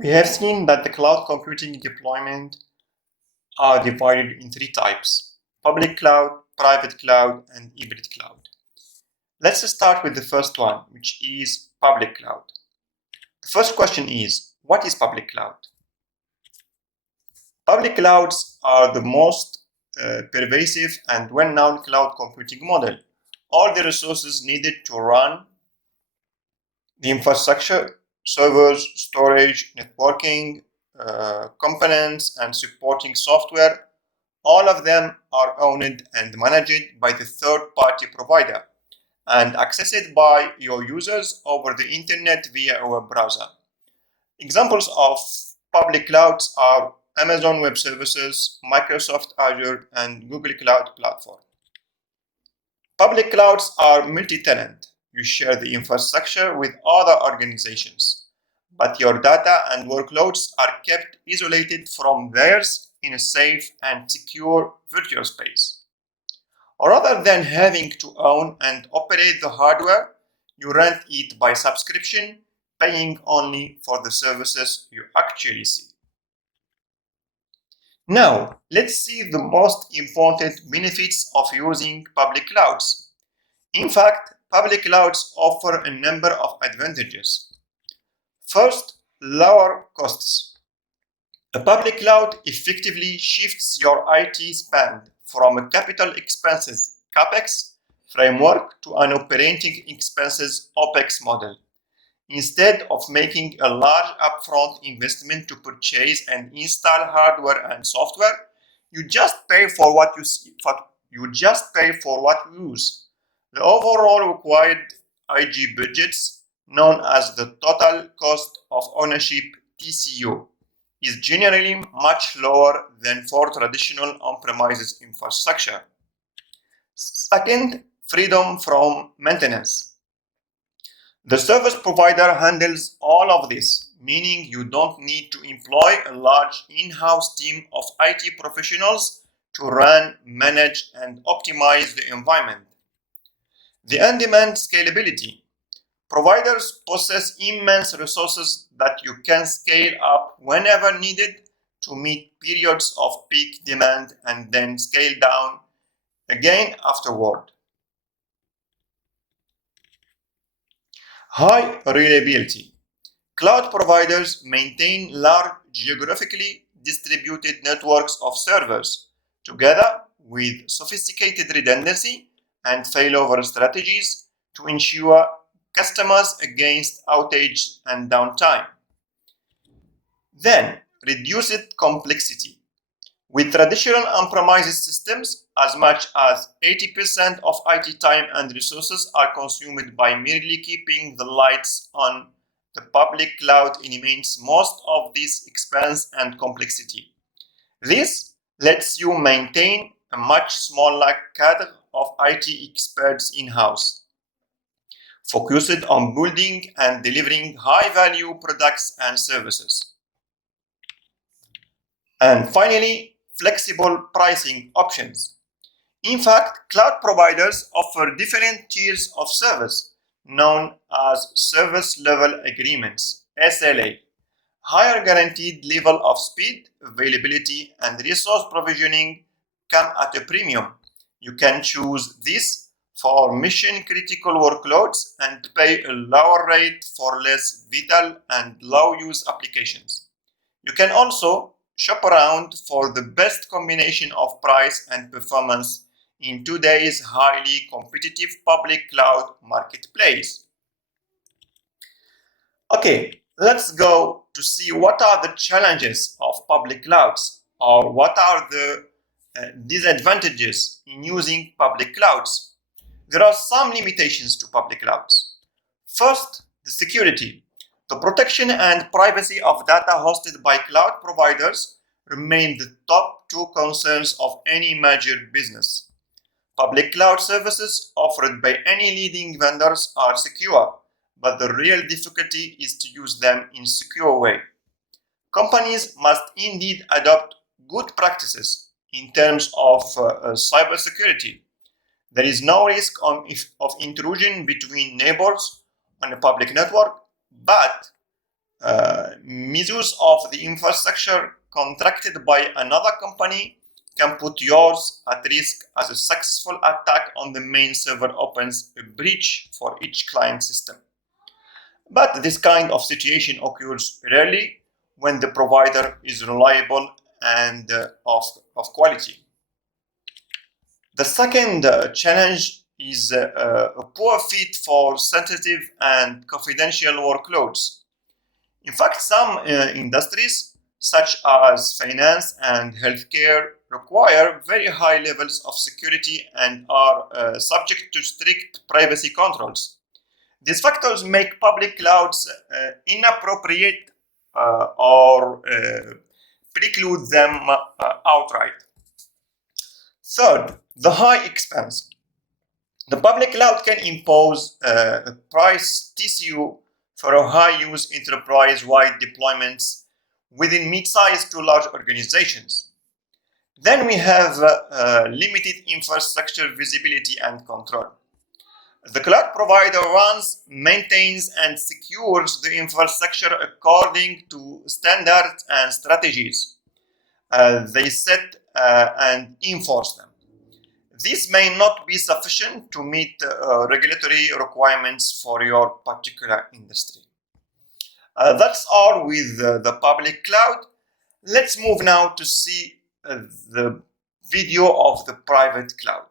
We have seen that the cloud computing deployment are divided in three types: public cloud, private cloud, and hybrid cloud. Let's start with the first one, which is public cloud. The first question is, what is public cloud? Public clouds are the most pervasive and well-known cloud computing model. All the resources needed to run the infrastructure, servers, storage, networking, components, and supporting software, all of them are owned and managed by the third-party provider and accessed by your users over the internet via a web browser. Examples of public clouds are Amazon Web Services, Microsoft Azure, and Google Cloud Platform. Public clouds are multi-tenant. You share the infrastructure with other organizations, but your data and workloads are kept isolated from theirs in a safe and secure virtual space. Rather than having to own and operate the hardware, you rent it by subscription, paying only for the services you actually see. Now, let's see the most important benefits of using public clouds. In fact, public clouds offer a number of advantages. First, lower costs. A public cloud effectively shifts your IT spend from a capital expenses CapEx framework to an operating expenses OpEx model. Instead of making a large upfront investment to purchase and install hardware and software, you just pay for what you use. The overall required IG budgets, known as the total cost of ownership (TCO), is generally much lower than for traditional on-premises infrastructure. Second, freedom from maintenance. The service provider handles all of this, meaning you don't need to employ a large in-house team of IT professionals to run, manage, and optimize the environment. The on-demand scalability. Providers possess immense resources that you can scale up whenever needed to meet periods of peak demand and then scale down again afterward. High reliability. Cloud providers maintain large geographically distributed networks of servers, together with sophisticated redundancy and failover strategies to ensure customers against outage and downtime. Then, reduced complexity. With traditional on-premises systems, as much as 80% of IT time and resources are consumed by merely keeping the lights on, the public cloud eliminates most of this expense and complexity. This lets you maintain a much smaller cadre of IT experts in-house, focused on building and delivering high-value products and services. And finally, flexible pricing options. In fact, cloud providers offer different tiers of service, known as service level agreements, SLA. Higher guaranteed level of speed, availability, and resource provisioning come at a premium. You can choose this for mission-critical workloads and pay a lower rate for less vital and low-use applications. You can also shop around for the best combination of price and performance in today's highly competitive public cloud marketplace. Okay, let's go to see what are the challenges of public clouds, or what are the disadvantages in using public clouds. There are some limitations to public clouds. First, the security. The protection and privacy of data hosted by cloud providers remain the top two concerns of any major business. Public cloud services offered by any leading vendors are secure, but the real difficulty is to use them in a secure way. Companies must indeed adopt good practices in terms of cybersecurity. There is no risk of intrusion between neighbors on a public network, but misuse of the infrastructure contracted by another company can put yours at risk, as a successful attack on the main server opens a breach for each client system. But this kind of situation occurs rarely when the provider is reliable and of quality. The second challenge is a poor fit for sensitive and confidential workloads. In fact, some industries, such as finance and healthcare, require very high levels of security and are subject to strict privacy controls. These factors make public clouds inappropriate or preclude them outright. Third, the high expense. The public cloud can impose a price TCO for a high-use enterprise-wide deployments within mid-sized to large organizations. Then we have limited infrastructure visibility and control. The cloud provider runs, maintains, and secures the infrastructure according to standards and strategies. They set and enforce them. This may not be sufficient to meet regulatory requirements for your particular industry. That's all with the public cloud. Let's move now to see the video of the private cloud.